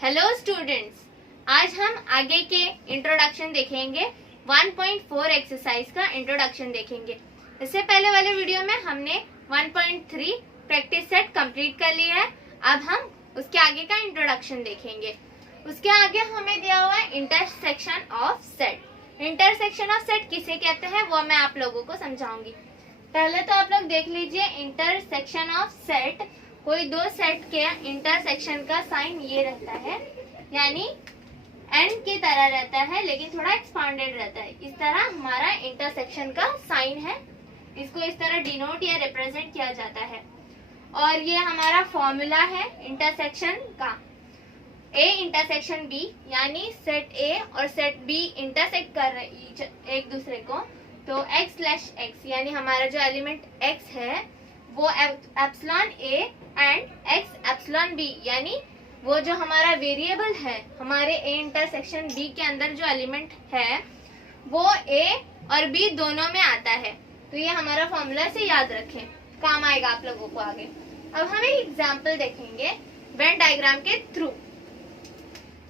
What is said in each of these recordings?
Hello students, आज हम आगे के इंट्रोडक्शन देखेंगे। 1.4 एक्सरसाइज का इंट्रोडक्शन देखेंगे। इससे पहले वाले वीडियो में हमने 1.3 प्रैक्टिस सेट कंप्लीट कर लिया है। अब हम उसके आगे का इंट्रोडक्शन देखेंगे। उसके आगे हमें दिया हुआ है intersection of set. Intersection of set किसे कहते हैं वो मैं आप लोगों को समझाऊंगी। पहले तो आप लोग देख लीजिए इंटरसेक्शन ऑफ सेट। कोई दो सेट के इंटरसेक्शन का साइन ये रहता है, यानी एन की तरह रहता है लेकिन थोड़ा एक्सपांडेड रहता है। इस तरह हमारा इंटरसेक्शन का साइन है, इसको इस तरह डिनोट या रिप्रेजेंट किया जाता है। और ये हमारा फॉर्मूला है इंटरसेक्शन का। ए इंटरसेक्शन बी, यानी सेट ए और सेट बी इंटरसेक्ट कर रहे एक दूसरे को, तो x स्लैश x यानी हमारा जो एलिमेंट x है वो epsilon A and x epsilon B, यानी वो जो हमारा वेरिएबल है हमारे a इंटरसेक्शन b के अंदर जो एलिमेंट है वो a और b दोनों में आता है। तो ये हमारा फॉर्मूला से याद रखें, काम आएगा आप लोगों को आगे। अब हम एक एग्जाम्पल देखेंगे वेन डायग्राम के थ्रू।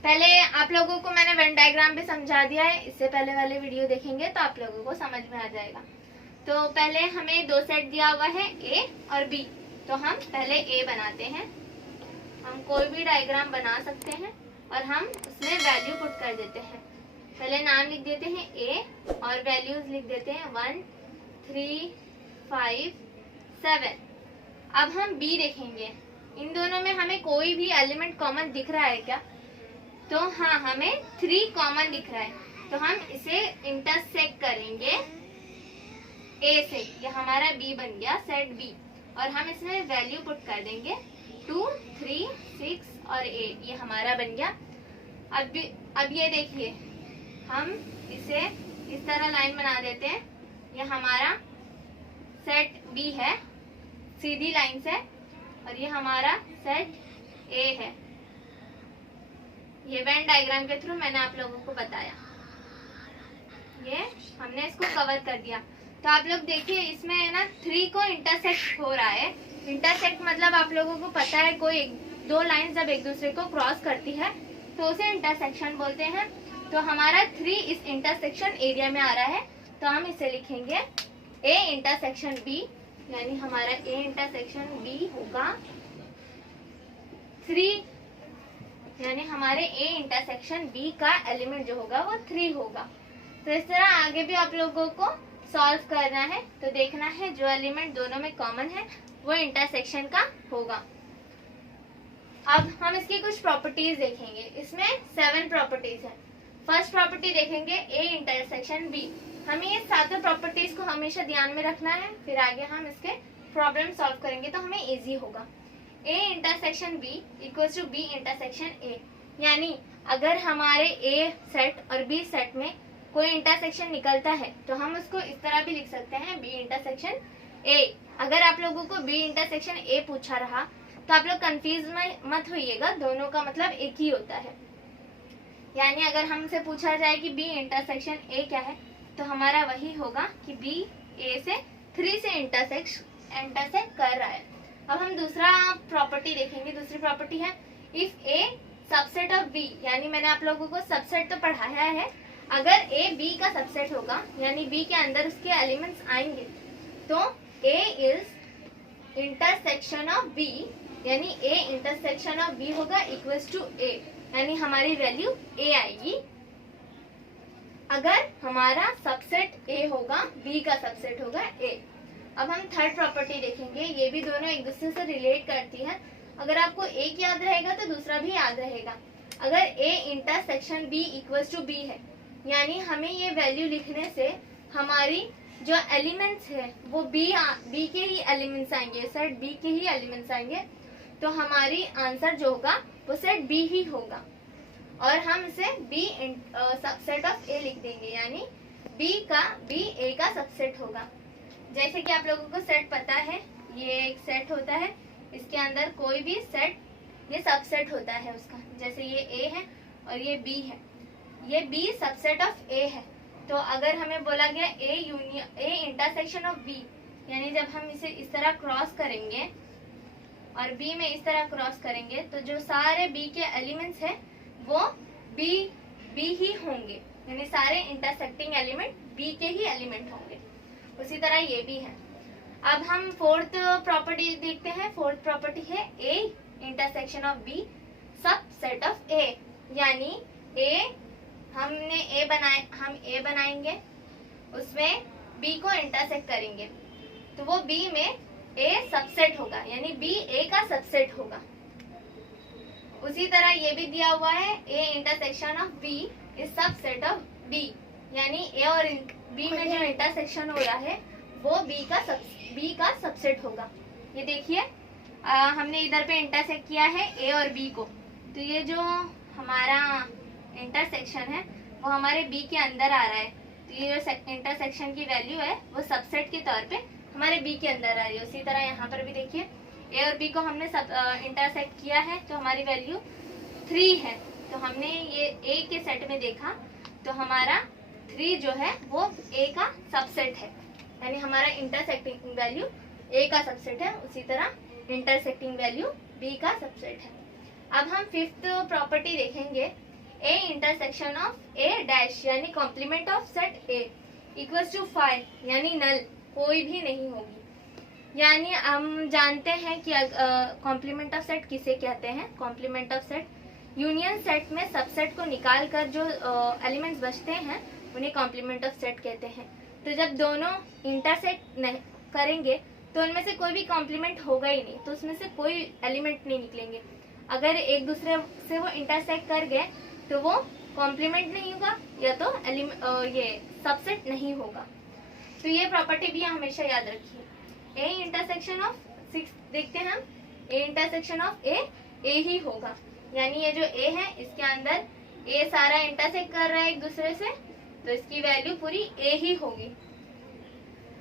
पहले आप लोगों को मैंने वेन डायग्राम भी समझा दिया है, इससे पहले वाले वीडियो देखेंगे तो आप लोगों को समझ में आ जाएगा। तो पहले हमें दो सेट दिया हुआ है A और B, तो हम पहले A बनाते हैं। हम कोई भी डायग्राम बना सकते हैं और हम उसमें वैल्यू पुट कर देते हैं। पहले नाम लिख देते हैं A और वैल्यूज लिख देते हैं 1, 3, 5, 7। अब हम B देखेंगे, इन दोनों में हमें कोई भी एलिमेंट कॉमन दिख रहा है क्या? तो हाँ, हमें 3 कॉमन दिख रहा है, तो हम इसे इंटरसेक्ट करेंगे A से। ये हमारा B बन गया सेट B, और हम इसमें वैल्यू पुट कर देंगे 2, 3, 6 और 8। ये हमारा बन गया। अब ये देखिए, हम इसे इस तरह लाइन बना देते हैं। ये हमारा सेट B है सीधी लाइन से, और ये हमारा सेट A है। ये वेन डायग्राम के थ्रू मैंने आप लोगों को बताया। ये हमने इसको कवर कर दिया। तो आप लोग देखिए, इसमें है ना 3 को इंटरसेक्ट हो रहा है। इंटरसेक्ट मतलब आप लोगों को पता है, कोई दो लाइन जब एक दूसरे को क्रॉस करती है तो उसे इंटरसेक्शन बोलते हैं। तो हमारा 3 इस इंटरसेक्शन एरिया में आ रहा है, तो हम इसे लिखेंगे A इंटरसेक्शन B, यानी हमारा A इंटरसेक्शन B होगा 3, यानी हमारे A इंटरसेक्शन B का एलिमेंट जो होगा वो 3 होगा। तो इस तरह आगे भी आप लोगों को सॉल्व करना है, तो देखना है जो एलिमेंट दोनों में कॉमन है वो इंटरसेक्शन का होगा। अब हम इसकी कुछ प्रॉपर्टीज देखेंगे। इसमें 7 प्रॉपर्टीज है। फर्स्ट प्रॉपर्टी देखेंगे A इंटरसेक्शन B। हमें ये सातों प्रॉपर्टीज को हमेशा ध्यान में रखना है, फिर आगे हम इसके प्रॉब्लम सॉल्व करेंगे तो हमें इजी होगा। A intersection B equals to B intersection A, यानी अगर हमारे A सेट और B सेट में कोई इंटरसेक्शन निकलता है तो हम उसको इस तरह भी लिख सकते हैं B इंटरसेक्शन A। अगर आप लोगों को B इंटरसेक्शन A पूछा रहा तो आप लोग कंफ्यूज मत होइएगा, दोनों का मतलब एक ही होता है। यानी अगर हमसे पूछा जाए कि B इंटरसेक्शन A क्या है, तो हमारा वही होगा कि B A से 3 से इंटरसेक्ट कर रहा है। अब हम दूसरा प्रॉपर्टी देखेंगे। दूसरी प्रॉपर्टी है if A subset of B, यानी मैंने आप लोगों को सबसेट तो पढ़ाया है। अगर A B का सबसेट होगा, यानी B के अंदर उसके एलिमेंट्स आएंगे, तो A is intersection of B, यानी A इंटरसेक्शन ऑफ B होगा इक्वल्स टू A, यानी हमारी वैल्यू A आएगी। अगर हमारा सबसेट A होगा, B का सबसेट होगा A। अब हम थर्ड प्रॉपर्टी देखेंगे। ये भी दोनों एक दूसरे से रिलेट करती है। अगर आपको एक याद रहेगा तो दूसरा भी याद रहेगा। अगर A intersection B equals to B है, यानी हमें ये वैल्यू लिखने से हमारी जो एलिमेंट्स है वो B के ही एलिमेंट्स आएंगे, सेट B के ही एलिमेंट्स आएंगे, तो हमारी आंसर जो होगा वो सेट B ही होगा। और हम इसे B सबसेट ऑफ A लिख देंगे, यानी B A का सबसेट होगा। जैसे कि आप लोगों को सेट पता है, ये एक सेट होता है, इसके अंदर कोई भी सेट ये सबसेट होता है उसका। जैसे ये A है और ये B है, ये B सबसेट ऑफ A है। तो अगर हमें बोला गया A इंटरसेक्शन ऑफ B, यानी जब हम इसे इस तरह क्रॉस करेंगे और बी में इस तरह क्रॉस करेंगे तो जो सारे बी के एलिमेंट्स हैं वो बी ही होंगे, यानी सारे इंटरसेक्टिंग एलिमेंट बी के ही एलिमेंट होंगे। उसी तरह ये भी है। अब हम फोर्थ प्रॉपर्टी देखते हैं। फोर्थ प्रॉपर्टी है ए इंटरसेक्शन ऑफ बी सब सेट ऑफ ए, यानी ए हम ए बनाएंगे, उसमें बी को इंटरसेक्ट करेंगे तो वो बी में ए सबसेट होगा, यानी बी ए का सबसेट होगा। उसी तरह ये भी दिया हुआ है A intersection of B is subset of B, यानी ए और बी में जो इंटरसेक्शन हो रहा है वो बी का सबसेट होगा। ये देखिए हमने इधर पे इंटरसेक्ट किया है ए और बी को, तो ये जो हमारा इंटरसेक्शन है वो हमारे बी के अंदर आ रहा है, तो ये जो इंटरसेक्शन की वैल्यू है वो सबसेट के तौर पे हमारे बी के अंदर आ रही है। उसी तरह यहाँ पर भी देखिए ए और बी को हमने इंटरसेक्ट किया है तो हमारी वैल्यू 3 है, तो हमने ये ए के सेट में देखा तो हमारा 3 जो है वो ए का सबसेट है, यानी हमारा इंटरसेक्टिंग वैल्यू ए का सबसेट है। उसी तरह इंटरसेक्टिंग वैल्यू बी का सबसेट है। अब हम फिफ्थ प्रॉपर्टी देखेंगे A intersection of A dash, यानी complement of set A equals to 5, यानी नल कोई भी नहीं होगी। यानी हम जानते हैं कि कॉम्प्लीमेंट ऑफ सेट किसे कहते हैं। Complement of set union set में सबसेट को निकाल कर जो एलिमेंट्स बचते हैं उन्हें कॉम्प्लीमेंट ऑफ सेट कहते हैं। तो जब दोनों इंटरसेक्ट नहीं करेंगे तो उनमें से कोई भी कॉम्प्लीमेंट होगा ही नहीं, तो उसमें से कोई एलिमेंट नहीं निकलेंगे। अगर एक दूसरे से वो इंटरसेक्ट कर गए तो वो कॉम्प्लीमेंट नहीं होगा या तो ये सबसेट नहीं होगा। तो ये प्रॉपर्टी भी हमेशा याद रखिए। ए इंटरसेक्शन ऑफ 6 देखते हैं हम, ए इंटरसेक्शन ऑफ ए ही होगा, यानी ये जो ए है इसके अंदर ए सारा इंटरसेक्ट कर रहा है एक दूसरे से, तो इसकी वैल्यू पूरी ए ही होगी।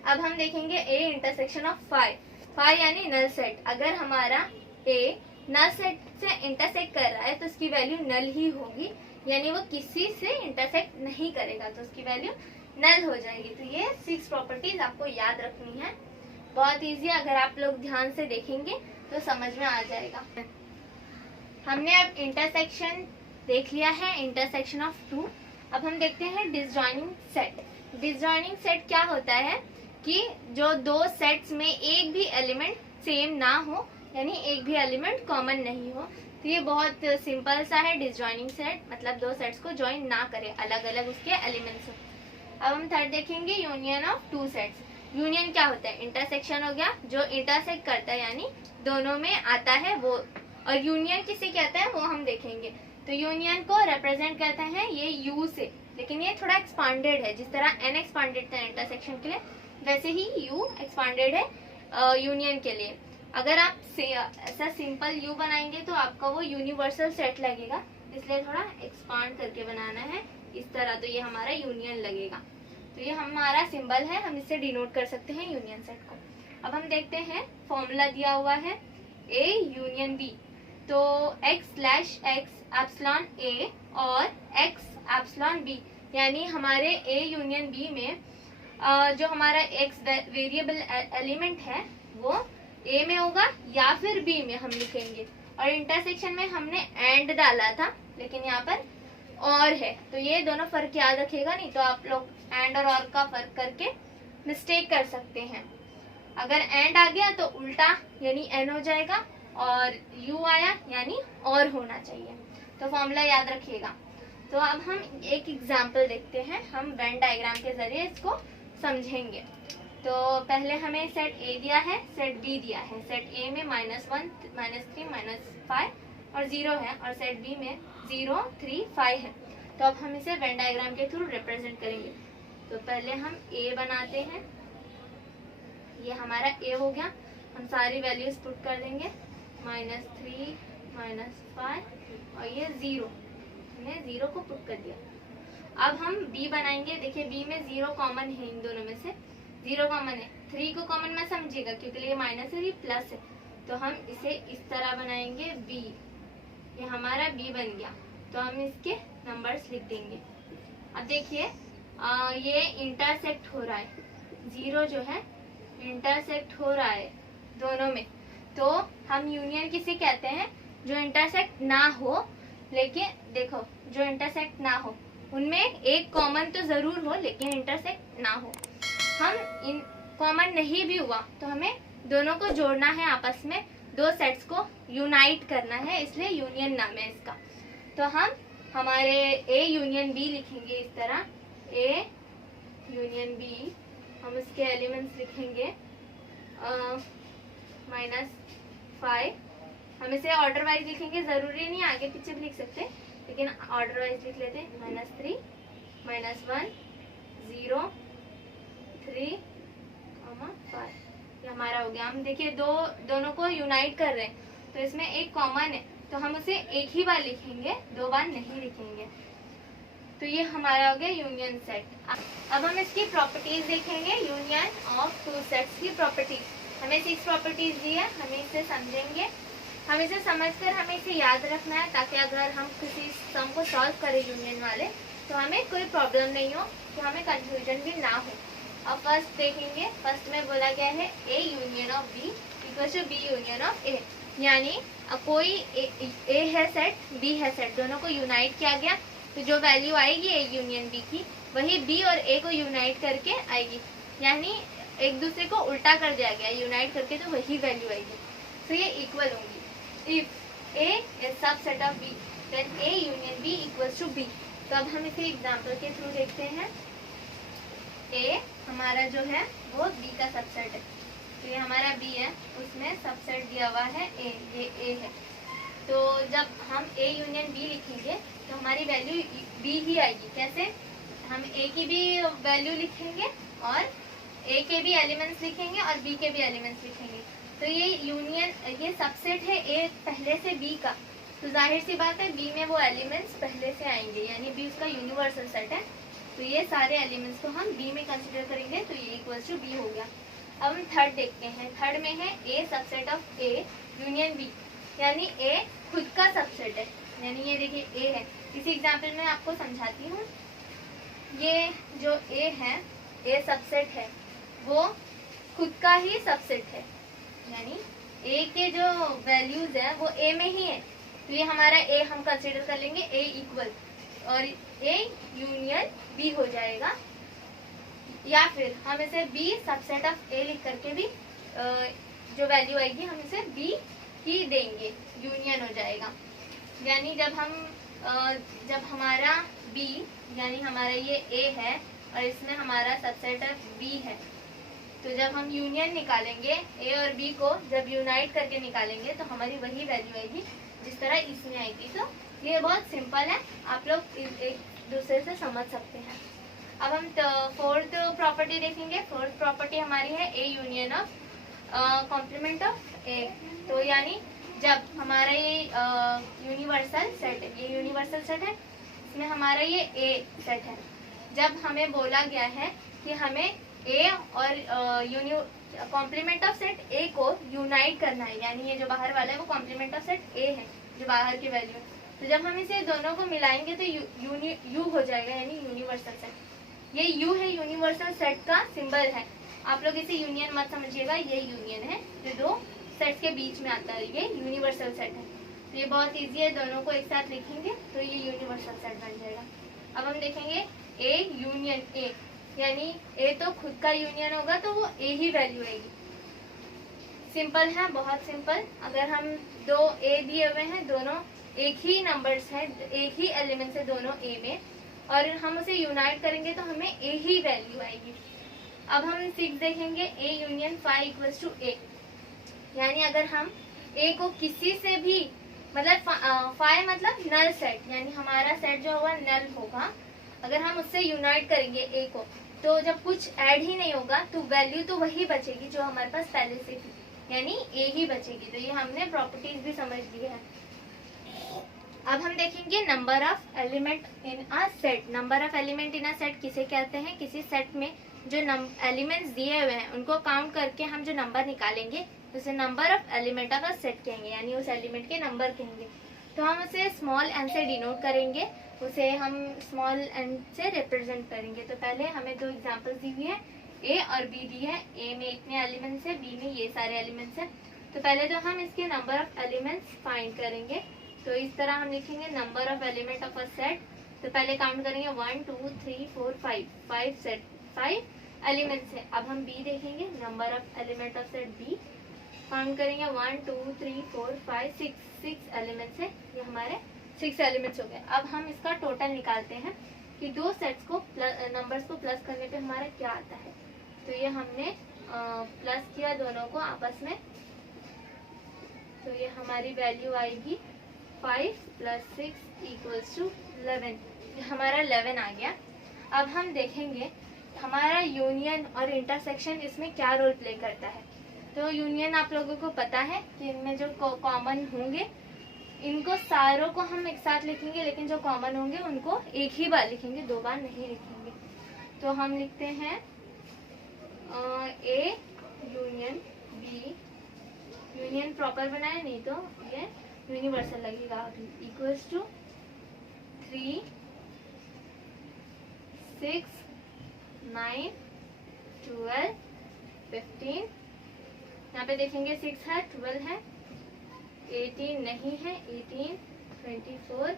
अब हम देखेंगे ए इंटरसेक्शन ऑफ 5 यानी नल सेट। अगर हमारा ए नल सेट से इंटरसेक्ट कर रहा है तो उसकी वैल्यू नल ही होगी, यानी वो किसी से इंटरसेक्ट नहीं करेगा तो उसकी वैल्यू नल हो जाएगी। तो ये 6 प्रॉपर्टीज आपको याद रखनी है, बहुत इजी, अगर आप लोग ध्यान से देखेंगे तो समझ में आ जाएगा। हमने अब इंटरसेक्शन देख लिया है, इंटरसेक्शन ऑफ 2। अब हम देखते हैं डिसजॉइनिंग सेट। डिसजॉइनिंग सेट क्या होता है कि जो दो सेट्स में एक भी एलिमेंट सेम ना हो, यानी एक भी एलिमेंट कॉमन नहीं हो। तो ये बहुत सिंपल सा है डिसजॉइनिंग सेट, मतलब दो सेट्स को ज्वाइन ना करे, अलग अलग उसके एलिमेंट्स हो। अब हम थर्ड देखेंगे यूनियन ऑफ 2 सेट्स। यूनियन क्या होता है? इंटरसेक्शन हो गया, जो इंटरसेक्ट करता है यानी दोनों में आता है वो। और यूनियन किसे कहते हैं वो हम देखेंगे। तो यूनियन को रिप्रेजेंट करते हैं ये यू से, लेकिन ये थोड़ा एक्सपांडेड है, जिस तरह एन एक्सपांडेड था इंटरसेक्शन के लिए वैसे ही यू एक्सपांडेड है यूनियन के लिए। अगर आप ऐसा सिंपल यू बनाएंगे तो आपका वो यूनिवर्सल सेट लगेगा, इसलिए थोड़ा एक्सपांड करके बनाना है इस तरह, तो ये हमारा यूनियन लगेगा। तो ये हमारा सिंबल है, हम इससे डिनोट कर सकते हैं यूनियन सेट को। अब हम देखते हैं फॉर्मूला दिया हुआ है ए यूनियन बी। तो x/x एप्सिलॉन ए और x एप्सिलॉन बी, यानी हमारे ए यूनियन बी में जो हमारा x वेरिएबल एलिमेंट है वो ए में होगा या फिर बी में हम लिखेंगे। और इंटरसेक्शन में हमने एंड डाला था, लेकिन यहाँ पर और है, तो ये दोनों फर्क याद रखिएगा, नहीं तो आप लोग एंड और का फर्क करके मिस्टेक कर सकते हैं। अगर एंड आ गया तो उल्टा यानी एन हो जाएगा, और यू आया यानी और होना चाहिए, तो फॉर्मूला याद रखिएगा। तो अब हम एक एग्जाम्पल देखते हैं, हम वेन डायग्राम के जरिए इसको समझेंगे। तो पहले हमें सेट ए दिया है, सेट बी दिया है। सेट ए में -1, -3, -5 और 0 है, और सेट बी में 0, 3, 5 है। तो अब हम इसे वेन डायग्राम के थ्रू रिप्रेजेंट करेंगे। तो पहले हम ए बनाते हैं, ये हमारा ए हो गया, हम सारी वैल्यूज पुट कर देंगे, -3, -5 और ये 0, हमने 0 को पुट कर दिया। अब हम बी बनाएंगे, देखिए बी में 0 कॉमन है, इन दोनों में से 0 कॉमन है, 3 को कॉमन में समझिएगा क्योंकि ये माइनस है, ये प्लस है, तो हम इसे इस तरह बनाएंगे बी, ये हमारा बी बन गया। तो हम इसके नंबर्स लिख देंगे। अब देखिए ये इंटरसेक्ट हो रहा है, 0 जो है इंटरसेक्ट हो रहा है दोनों में, तो हम यूनियन किसे कहते हैं? जो इंटरसेक्ट ना हो, लेकिन देखो जो इंटरसेक्ट ना हो उनमें एक कॉमन तो जरूर हो लेकिन इंटरसेक्ट ना हो। हम इन कॉमन नहीं भी हुआ तो हमें दोनों को जोड़ना है, आपस में दो सेट्स को यूनाइट करना है, इसलिए यूनियन नाम है इसका। तो हम हमारे ए यूनियन बी लिखेंगे इस तरह, ए यूनियन बी। हम उसके एलिमेंट्स लिखेंगे -5। हम इसे ऑर्डर वाइज लिखेंगे, जरूरी नहीं आगे पीछे भी लिख सकते, लेकिन ऑर्डर वाइज लिख लेते हैं। -3 -1 0 3 5। ये हमारा हो गया। हम देखिए दोनों को यूनाइट कर रहे हैं तो इसमें एक कॉमन है, तो हम उसे एक ही बार लिखेंगे, दो बार नहीं लिखेंगे। तो ये हमारा हो गया यूनियन सेट। अब हम इसकी प्रॉपर्टीज देखेंगे, यूनियन ऑफ टू सेट्स की प्रॉपर्टीज। हमें 6 प्रॉपर्टीज दी है, हमें इसे समझेंगे। हम इसे समझकर हमें इसे याद रखना है, ताकि अगर हम किसी सम को सॉल्व करें यूनियन वाले तो हमें कोई प्रॉब्लम नहीं हो, तो हमें कंफ्यूजन भी ना हो। अब फर्स्ट देखेंगे, फर्स्ट में बोला गया है A union of B equal to B union of A, यानी कोई ए है सेट, बी है सेट, दोनों को यूनाइट किया गया तो जो वैल्यू आएगी ए यूनियन बी की वही बी और ए को यूनाइट करके आएगी, यानी एक दूसरे को उल्टा कर दिया गया, यूनाइट करके तो वही वैल्यू आएगी। तो ये इक्वल होंगी। If A is subset of B then A union B equals to B. तो अब हम इसे एग्जांपल के थ्रू देखते हैं। ए हमारा जो है वो बी का सबसेट है, तो ये हमारा बी है, उसमें सबसेट दिया हुआ है ए, ये ए है। तो जब हम ए यूनियन बी लिखेंगे तो हमारी वैल्यू बी ही आएगी। कैसे? हम ए की भी वैल्यू लिखेंगे और ए के भी एलिमेंट्स लिखेंगे और बी के भी एलिमेंट्स लिखेंगे। तो ये यूनियन, ये सबसेट है ए पहले से बी का, तो जाहिर सी बात है बी में वो एलिमेंट्स पहले से आएंगे, यानी बी उसका यूनिवर्सल सेट है। तो ये सारे एलिमेंट्स को हम बी में कंसीडर करेंगे, तो ये इक्वल्स टू बी हो गया। अब हम थर्ड देखते हैं। थर्ड में है A subset of A union B, यानी ए खुद का सबसेट है, यानी ये देखिए ए है। इसी एग्जाम्पल में आपको समझाती हूँ। ये जो ए है, ए सबसेट है, वो खुद का ही सबसेट है, यानी ए के जो वैल्यूज है वो ए में ही है। तो ये हमारा ए हम कंसीडर कर लेंगे ए इक्वल, और ए यूनियन बी हो जाएगा। या फिर हम इसे बी सबसेट ऑफ ए लिख करके भी जो वैल्यू आएगी हम इसे बी ही देंगे, यूनियन हो जाएगा। यानी जब हमारा बी, यानी हमारा ये ए है और इसमें हमारा सबसेट ऑफ बी है, तो जब हम यूनियन निकालेंगे ए और बी को जब यूनाइट करके निकालेंगे तो हमारी वही वैल्यू आएगी जिस तरह इसमें आएगी। तो ये बहुत सिंपल है, आप लोग एक दूसरे से समझ सकते हैं। अब हम फोर्थ प्रॉपर्टी देखेंगे। फोर्थ प्रॉपर्टी हमारी है A union of complement of A. तो यानी जब हमारा ये यूनिवर्सल सेट है, ये यूनिवर्सल सेट है, इसमें हमारा ये ए सेट है, जब हमें बोला गया है कि हमें ए और कॉम्प्लीमेंट ऑफ सेट ए को यूनाइट करना है, यानी ये जो बाहर वाला है वो कॉम्प्लीमेंट ऑफ सेट ए है, जो बाहर की वैल्यू। तो जब हम इसे दोनों को मिलाएंगे तो यू हो जाएगा, यानी यूनिवर्सल सेट। ये यू है, यूनिवर्सल सेट का सिंबल है। आप लोग इसे यूनियन मत समझिएगा, ये यूनियन है जो दो सेट्स के बीच में आता है, ये यूनिवर्सल सेट है। तो ये बहुत इजी है, दोनों को एक साथ लिखेंगे तो ये यूनिवर्सल सेट बन जाएगा। अब हम देखेंगे ए यूनियन ए, यानी ए तो खुद का यूनियन होगा तो वो ए ही वैल्यू आएगी। सिंपल है, बहुत सिंपल। अगर हम दो ए दिए हुए हैं, दोनों एक ही नंबर्स है, एक ही एलिमेंट्स है दोनों ए में, और हम उसे यूनाइट करेंगे तो हमें ए ही वैल्यू आएगी। अब हम 6 देखेंगे, ए यूनियन 5 इक्वल्स टू ए, यानी अगर हम ए को किसी से भी, मतलब 5 मतलब नल सेट, यानी हमारा सेट जो होगा नल होगा, अगर हम उससे यूनाइट करेंगे ए को, तो जब कुछ ऐड ही नहीं होगा तो वैल्यू तो वही बचेगी जो हमारे पास पहले से थी, यानी ए ही बचेगी। तो ये हमने प्रॉपर्टीज भी समझ ली है। अब हम देखेंगे number of element in a set. Number of element in a set किसे कहते हैं? किसी सेट में जो एलिमेंट्स दिए हुए हैं उनको काउंट करके हम जो नंबर निकालेंगे उसे number of element of a set कहेंगे, यानी उस एलिमेंट के नंबर कहेंगे। तो हम उसे स्मॉल एन से डिनोट करेंगे, उसे हम स्मॉल एन से रिप्रेजेंट करेंगे। तो पहले हमें 2 एग्जांपल्स दी हुई है, ए और बी दी है। ए में इतने एलिमेंट्स है, बी में ये सारे एलिमेंट्स है। तो पहले तो हम इसके नंबर ऑफ एलिमेंट्स फाइंड करेंगे। तो इस तरह हम लिखेंगे number of element of a set. तो पहले काउंट करेंगे 1 2 3 4 5 सेट 5 एलिमेंट्स है। अब हम बी देखेंगे, number of element of set B count करेंगे 1 2 3 4 5 6 एलिमेंट्स है। ये हमारे 6 एलिमेंट्स हो गए। अब हम इसका टोटल निकालते हैं कि दो सेट्स को नंबर्स को प्लस करने पे हमारा क्या आता है। तो ये हमने प्लस किया दोनों को आपस में, तो ये हमारी वैल्यू आएगी 5 + 6 = 11। ये हमारा 11 आ गया। अब हम देखेंगे हमारा यूनियन और इंटरसेक्शन इसमें क्या रोल प्ले करता है। तो यूनियन आप लोगों को पता है कि इनमें जो कॉमन होंगे इनको सारों को हम एक साथ लिखेंगे, लेकिन जो कॉमन होंगे उनको एक ही बार लिखेंगे, 2 बार नहीं लिखेंगे। तो हम लिखते हैं A union B, union proper बनाए नहीं तो ये यूनिवर्सल लगेगा, इक्वल्स टू 3 6 9 12 15। यहाँ पे देखेंगे 6 है, 12 है, 18 नहीं है, 18 24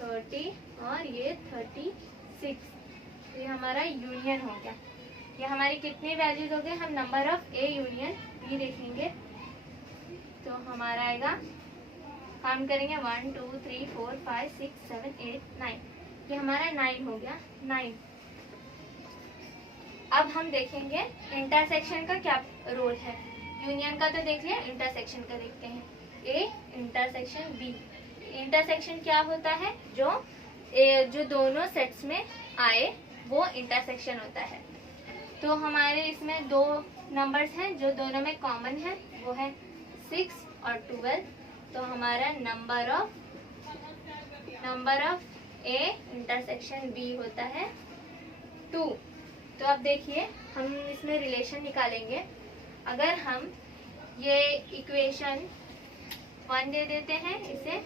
30 और ये 36। ये हमारा यूनियन हो गया। ये हमारी कितनी वैल्यूज हो गए, हम number of A union B देखेंगे। तो हमारा आएगा, काउंट करेंगे 1 2 3 4 5 6 7 8 9। ये हमारा 9 हो गया, 9। अब हम देखेंगे इंटरसेक्शन का क्या रोल है। यूनियन का तो देख लिया, इंटरसेक्शन का देखते हैं। ए इंटरसेक्शन बी, इंटरसेक्शन क्या होता है, जो दोनों सेट्स में आए वो इंटरसेक्शन होता है। तो हमारे इसमें 2 नंबर्स हैं जो दोनों में कॉमन है, वो है 6 और 12। तो हमारा number of A intersection B होता है 2। तो अब देखिए हम इसमें रिलेशन निकालेंगे। अगर हम ये इक्वेशन 1 दे देते हैं इसे,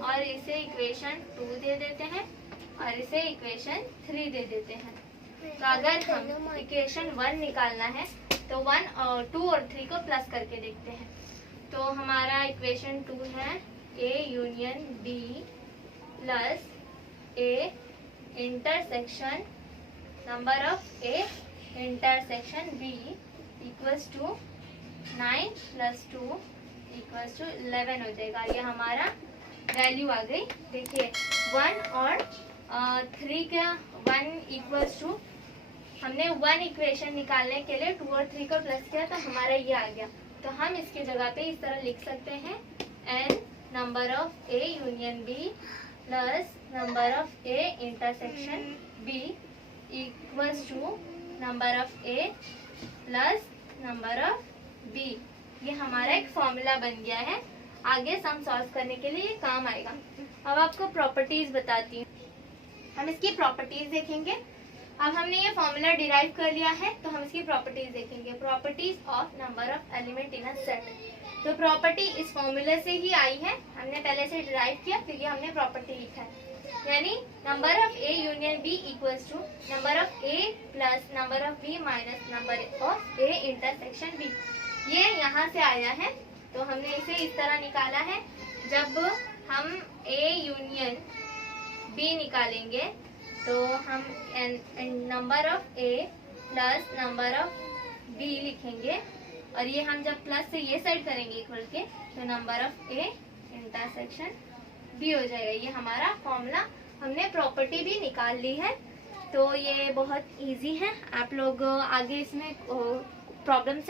और इसे इक्वेशन 2 दे देते हैं, और इसे इक्वेशन 3 दे देते हैं। तो अगर हम इक्वेशन 1 निकालना है तो 1 और 2 और 3 को प्लस करके देखते हैं। तो हमारा इक्वेशन 2 है A union B plus A intersection number of A intersection B equals to 9 + 2 = 11 हो जाएगा। ये हमारा वैल्यू आ गई। देखिए 1 और 3 का 1 इक्वल्स टू, हमने 1 इक्वेशन निकालने के लिए 2 और 3 को प्लस किया तो हमारा ये आ गया। तो हम इसकी जगह पे इस तरह लिख सकते हैं n number of A union B plus number of A intersection B equals to number of A plus number of B. ये हमारा एक फॉर्मूला बन गया है, आगे सम सॉल्व करने के लिए ये काम आएगा। अब आपको प्रॉपर्टीज बताती हूँ। हम इसकी प्रॉपर्टीज देखेंगे। अब हमने ये फॉर्मूला डिराइव कर लिया है तो हम इसकी प्रॉपर्टीज देखेंगे। Properties of number of element in a set. तो प्रॉपर्टी इस फॉर्मूले से ही आई है, हमने पहले से डिराइव किया फिर ये हमने प्रॉपर्टी लिखा है। यानी number of A union B equals to number of A plus number of B minus number of A intersection B. ये यहाँ से आया है तो हमने इसे इस तरह निकाला है। जब हम ए यूनियन बी निकालेंगे तो हम number of A plus number of B लिखेंगे, और ये हम जब प्लस से ये साइड करेंगे इक्वल के तो number of A intersection B हो जाएगा। ये हमारा फॉर्मूला, हमने प्रॉपर्टी भी निकाल ली है। तो ये बहुत इजी है, आप लोग आगे इसमें प्रॉब्लम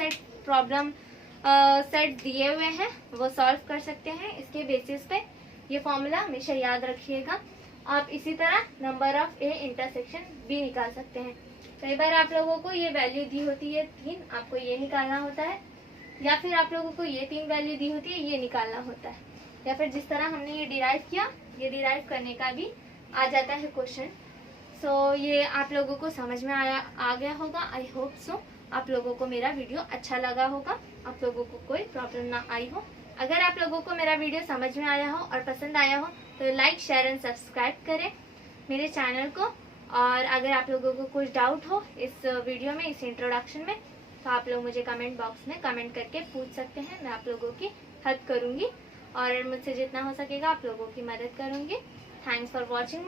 सेट दिए हुए हैं वो सॉल्व कर सकते हैं। इसके बेसिस पे ये फॉर्मूला हमेशा याद रखिएगा। आप इसी तरह number of A intersection B निकाल सकते हैं। कई बार आप लोगों को ये वैल्यू दी होती है 3, आपको ये निकालना होता है, या फिर आप लोगों को ये 3 वैल्यू दी होती है, ये निकालना होता है, या फिर जिस तरह हमने ये डिराइव किया, ये डिराइव करने का भी आ जाता है क्वेश्चन। सो ये आप लोगों को समझ में आ गया होगा। आई होप सो आप लोगों को मेरा वीडियो अच्छा लगा होगा, आप लोगों को कोई प्रॉब्लम ना आई हो। अगर आप लोगों को मेरा वीडियो समझ में आया हो और पसंद आया हो तो लाइक शेयर एंड सब्सक्राइब करें मेरे चैनल को। और अगर आप लोगों को कुछ डाउट हो इस वीडियो में, इस इंट्रोडक्शन में, तो आप लोग मुझे कमेंट बॉक्स में कमेंट करके पूछ सकते हैं, मैं आप लोगों की हेल्प करूँगी और मुझसे जितना हो सकेगा आप लोगों की मदद करूँगी। Thanks for watching.